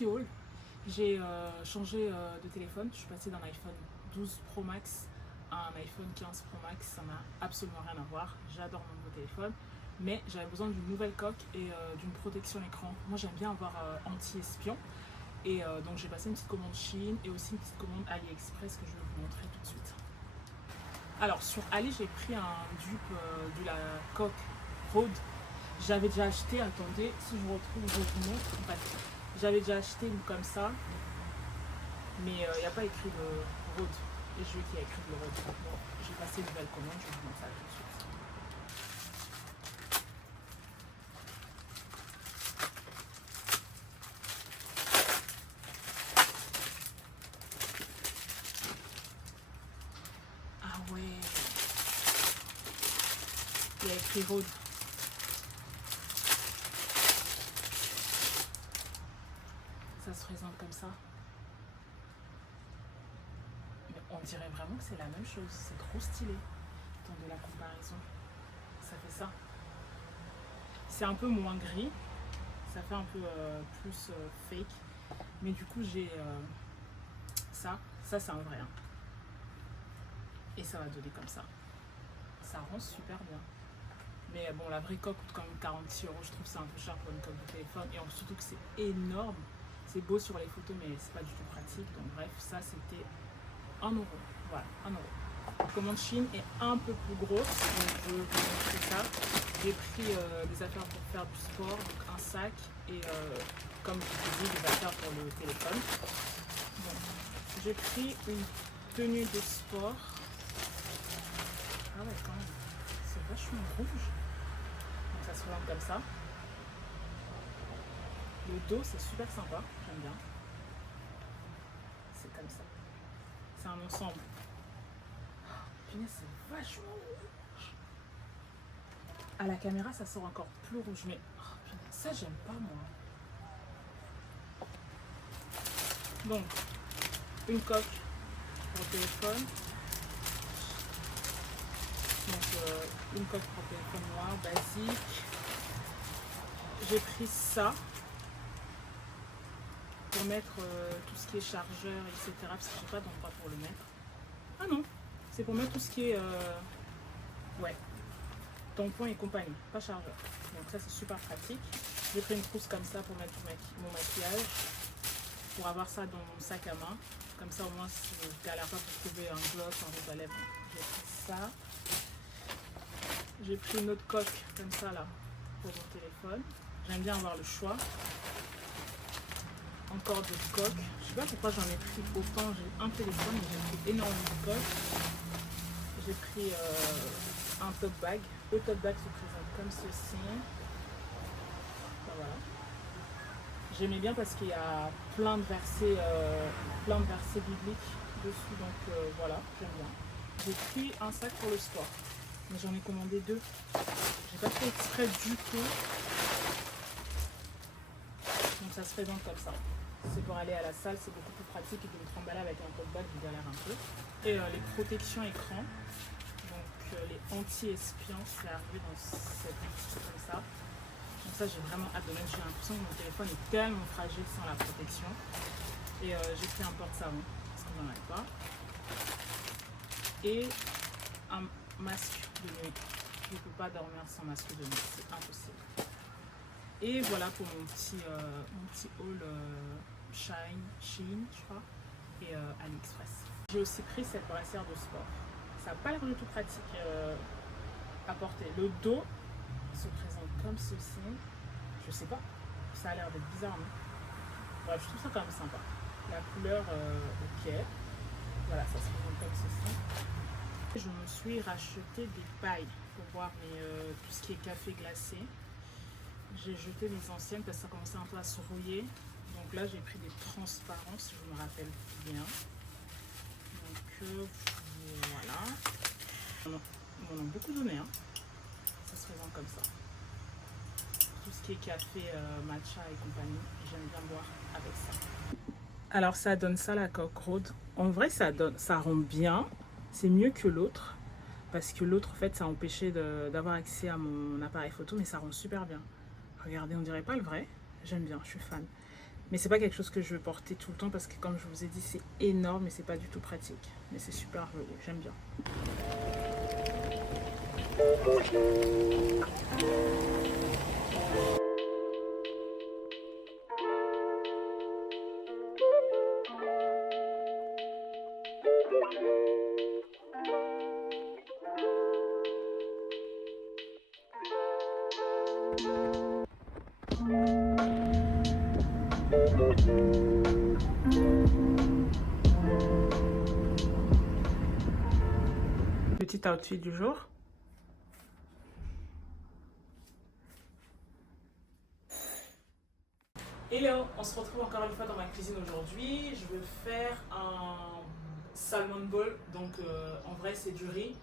petit haul. J'ai changé de téléphone, je suis passée d'un iPhone 12 Pro Max à un iPhone 15 Pro Max, ça n'a absolument rien à voir. J'adore mon nouveau téléphone, mais j'avais besoin d'une nouvelle coque et d'une protection écran. Moi j'aime bien avoir anti-espion. Et donc j'ai passé une petite commande Chine et aussi une petite commande AliExpress que je vais vous montrer tout de suite. Alors sur Ali, j'ai pris un dupe de la coque Rode. J'avais déjà acheté, attendez, si je vous retrouve, je vous montre. En fait, j'avais déjà acheté une comme ça, mais il n'y a pas écrit le Rode. Et je veux qu'il y a écrit le Rode. Bon, j'ai passé une nouvelle commande, je vais vous montrer ça tout de suite. Ah ouais, il y a écrit Rode. Ça se présente comme ça. Mais on dirait vraiment que c'est la même chose. C'est trop stylé. Attendez la comparaison. Ça fait ça. C'est un peu moins gris. Ça fait un peu plus fake. Mais du coup, j'ai ça. Ça, c'est un vrai. Hein. Et ça va donner comme ça. Ça rend super bien. Mais bon, la vraie coque coûte quand même 46 euros. Je trouve que c'est un peu cher pour une coque de téléphone. Et surtout que c'est énorme. C'est beau sur les photos, mais c'est pas du tout pratique. Donc bref, ça c'était 1 euro. Voilà, 1 euro. La commande Chine est un peu plus grosse. Donc je vais vous montrer ça. J'ai pris des affaires pour faire du sport, donc un sac et comme je vous dis, des affaires pour le téléphone. Bon. J'ai pris une tenue de sport. Ah ouais, quand même. C'est vachement rouge. Donc ça se présente comme ça. Le dos, c'est super sympa, j'aime bien. C'est comme ça. C'est un ensemble. Oh, punaise, c'est vachement rouge. À la caméra, ça sort encore plus rouge, mais oh, punaise, ça, j'aime pas, moi. Donc, une coque pour téléphone. Donc, une coque pour téléphone noir, basique. J'ai pris ça. Pour mettre tout ce qui est chargeur, etc. Parce que je n'ai pas d'endroit pour le mettre. Ah non, c'est pour mettre tout ce qui est ouais, tampon et compagnie, pas chargeur. Donc ça c'est super pratique. J'ai pris une trousse comme ça pour mettre mon maquillage, pour avoir ça dans mon sac à main. Comme ça au moins si je ne galère pas pour trouver un gloss, un rouge à lèvres. J'ai pris ça. J'ai pris une autre coque comme ça là pour mon téléphone. J'aime bien avoir le choix. Encore des coques. Je sais pas pourquoi j'en ai pris autant. J'ai un téléphone, mais j'ai pris énormément de coques. J'ai pris un tote bag. Le tote bag se présente comme ceci. Voilà. J'aimais bien parce qu'il y a plein de versets bibliques dessus. Donc voilà, j'aime bien. J'ai pris un sac pour le sport. Mais j'en ai commandé 2. J'ai pas fait exprès du tout. Donc ça se présente comme ça. C'est pour aller à la salle, c'est beaucoup plus pratique que de me trimballer avec un tote bag, je galère un peu. Et les protections écran, donc les anti-espions, c'est arrivé dans cette petite comme ça. Donc ça j'ai vraiment hâte de mettre, j'ai l'impression que mon téléphone est tellement fragile sans la protection. Et j'ai pris un porte-savon, parce que j'en avais pas. Et un masque de nuit. Je ne peux pas dormir sans masque de nuit, c'est impossible. Et voilà pour mon petit haul Chine, je crois, et AliExpress. J'ai aussi pris cette brassière de sport. Ça n'a pas l'air du tout pratique à porter. Le dos se présente comme ceci. Je sais pas, ça a l'air d'être bizarre, non? Bref, je trouve ça quand même sympa. La couleur, ok. Voilà, ça se présente comme ceci. Je me suis racheté des pailles pour boire tout ce qui est café glacé. J'ai jeté les anciennes parce que ça commençait un peu à se rouiller. Donc là, j'ai pris des transparents, si je me rappelle bien. Donc voilà. Ils m'en ont beaucoup donné. Hein. Ça se présente comme ça. Tout ce qui est café, matcha et compagnie, j'aime bien boire avec ça. Alors ça donne ça la coque Rode. En vrai, ça rend bien. C'est mieux que l'autre. Parce que l'autre, en fait, ça empêchait d'avoir accès à mon appareil photo, mais ça rend super bien. Regardez, on dirait pas le vrai. J'aime bien, je suis fan. Mais c'est pas quelque chose que je veux porter tout le temps parce que comme je vous ai dit, c'est énorme et c'est pas du tout pratique. Mais c'est super joli, j'aime bien. Petit outfit du jour. Hello, on se retrouve encore une fois dans ma cuisine aujourd'hui. Je vais faire un salmon bowl. Donc en vrai c'est du riz,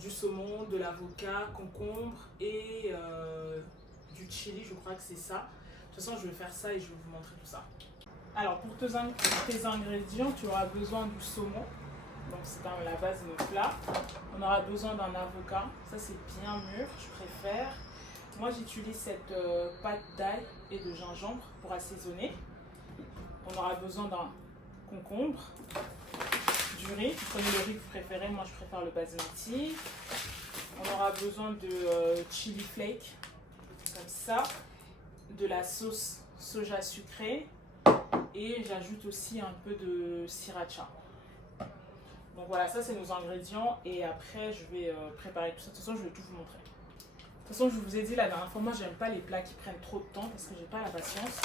du saumon, de l'avocat, concombre et du chili, je crois que c'est ça. De toute façon je vais faire ça et je vais vous montrer tout ça. Alors pour tes ingrédients, tu auras besoin du saumon. Donc c'est quand même la base de notre plat. On aura besoin d'un avocat. Ça c'est bien mûr, je préfère. Moi j'utilise cette pâte d'ail et de gingembre pour assaisonner. On aura besoin d'un concombre, du riz. Vous prenez le riz que vous préférez, moi je préfère le basmati. On aura besoin de chili flake, comme ça. De la sauce soja sucrée. Et j'ajoute aussi un peu de sriracha. Donc voilà, ça c'est nos ingrédients et après je vais préparer tout ça. De toute façon, je vais tout vous montrer. De toute façon, je vous ai dit la dernière fois, moi j'aime pas les plats qui prennent trop de temps parce que j'ai pas la patience.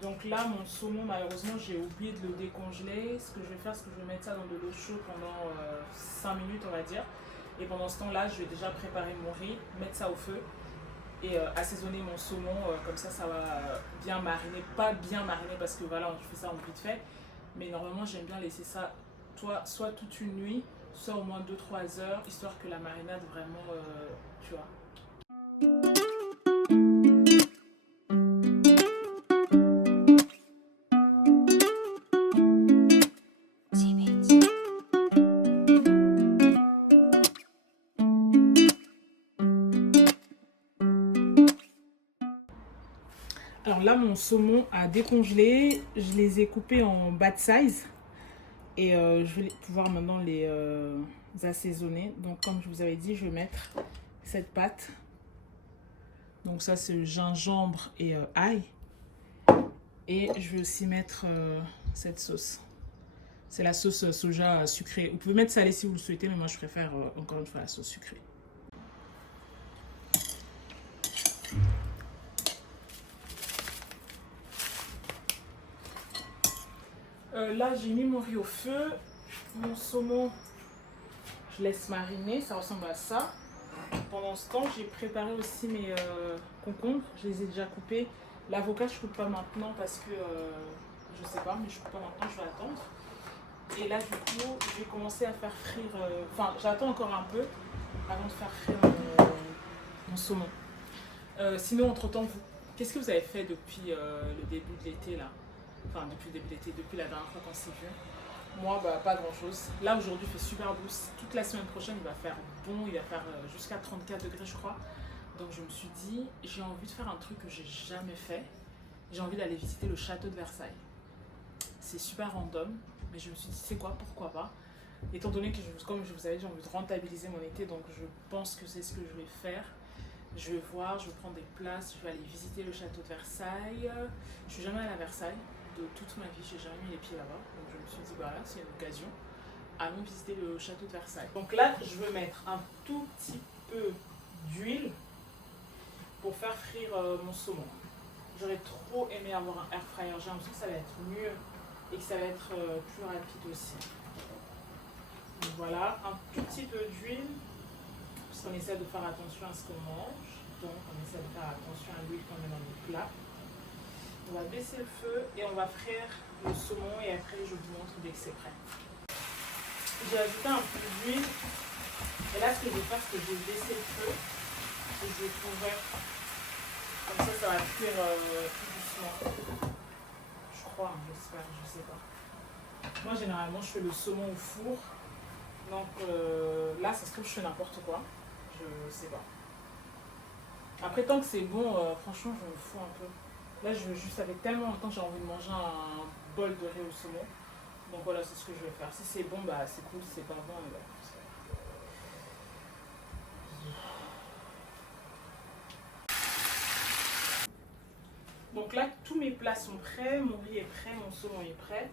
Donc là, mon saumon, malheureusement, j'ai oublié de le décongeler. Ce que je vais faire, c'est que je vais mettre ça dans de l'eau chaude pendant 5 minutes, on va dire. Et pendant ce temps-là, je vais déjà préparer mon riz, mettre ça au feu et assaisonner mon saumon. Comme ça, ça va bien mariner. Pas bien mariner parce que voilà, je fais ça en vite fait. Mais normalement, j'aime bien laisser ça soit toute une nuit, soit au moins 2-3 heures, histoire que la marinade vraiment, tu vois. Alors là, mon saumon a décongelé, je les ai coupés en bad size. Et je vais pouvoir maintenant les assaisonner. Donc comme je vous avais dit, je vais mettre cette pâte. Donc ça c'est gingembre et ail. Et je vais aussi mettre cette sauce. C'est la sauce soja sucrée. Vous pouvez mettre salée si vous le souhaitez, mais moi je préfère encore une fois la sauce sucrée. Là j'ai mis mon riz au feu. Mon saumon, je laisse mariner, ça ressemble à ça. Pendant ce temps, j'ai préparé aussi mes concombres, je les ai déjà coupés. L'avocat, je ne coupe pas maintenant parce que je sais pas, mais je ne coupe pas maintenant, je vais attendre. Et là, du coup, je vais commencer à faire frire. Enfin, j'attends encore un peu avant de faire frire mon saumon. Sinon, entre-temps, qu'est-ce que vous avez fait depuis le début de l'été là? Enfin, depuis le début de l'été, depuis la dernière fois qu'on s'est vu. Moi, bah, pas grand chose. Là, aujourd'hui, il fait super beau. Toute la semaine prochaine, il va faire bon. Il va faire jusqu'à 34 degrés, je crois. Donc, je me suis dit, j'ai envie de faire un truc que j'ai jamais fait. J'ai envie d'aller visiter le château de Versailles. C'est super random, mais je me suis dit, c'est quoi, pourquoi pas. Étant donné que, comme je vous avais dit, j'ai envie de rentabiliser mon été, donc je pense que c'est ce que je vais faire. Je vais voir, je vais prendre des places, je vais aller visiter le château de Versailles. Je suis jamais allée à Versailles. De toute ma vie, j'ai jamais mis les pieds là-bas. Donc je me suis dit, voilà, c'est une occasion. Allons visiter le château de Versailles. Donc là, je vais mettre un tout petit peu d'huile pour faire frire mon saumon. J'aurais trop aimé avoir un air fryer. J'ai l'impression que ça va être mieux et que ça va être plus rapide aussi. Donc voilà, un tout petit peu d'huile, parce qu'on essaie de faire attention à ce qu'on mange. Donc on essaie de faire attention à l'huile qu'on met dans nos plats. On va baisser le feu et on va frire le saumon et après je vous montre dès que c'est prêt. J'ai ajouté un peu d'huile et là ce que je vais faire c'est que je vais baisser le feu et je vais couvrir. Comme ça va cuire tout doucement. Je crois, j'espère, je sais pas. Moi généralement je fais le saumon au four. Donc là ça se trouve je fais n'importe quoi. Je sais pas. Après tant que c'est bon, franchement je me fous un peu. Là, ça fait tellement longtemps que j'ai envie de manger un bol de riz au saumon. Donc voilà, c'est ce que je vais faire. Si c'est bon, bah c'est cool. Si c'est pas bon, bah, donc là, tous mes plats sont prêts. Mon riz est prêt, mon saumon est prêt.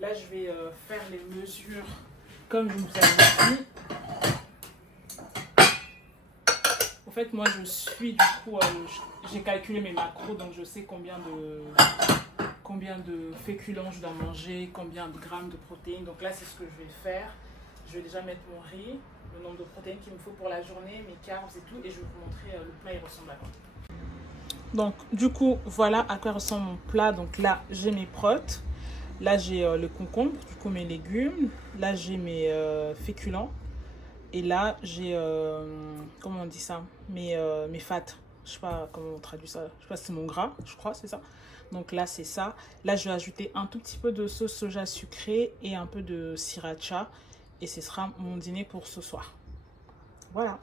Là, je vais faire les mesures comme je vous avais dit. En fait, moi, je suis du coup, j'ai calculé mes macros, donc je sais combien de féculents je dois manger, combien de grammes de protéines. Donc là, c'est ce que je vais faire. Je vais déjà mettre mon riz, le nombre de protéines qu'il me faut pour la journée, mes carbs et tout, et je vais vous montrer le plat, il ressemble à quoi. Donc, du coup, voilà à quoi ressemble mon plat. Donc là, j'ai mes protes. Là, j'ai le concombre, du coup, mes légumes. Là, j'ai mes féculents. Et là, j'ai, comment on dit ça, mes fats. Je sais pas comment on traduit ça. Je sais pas si c'est mon gras, je crois, c'est ça. Donc là, c'est ça. Là, je vais ajouter un tout petit peu de sauce soja sucrée et un peu de sriracha. Et ce sera mon dîner pour ce soir. Voilà.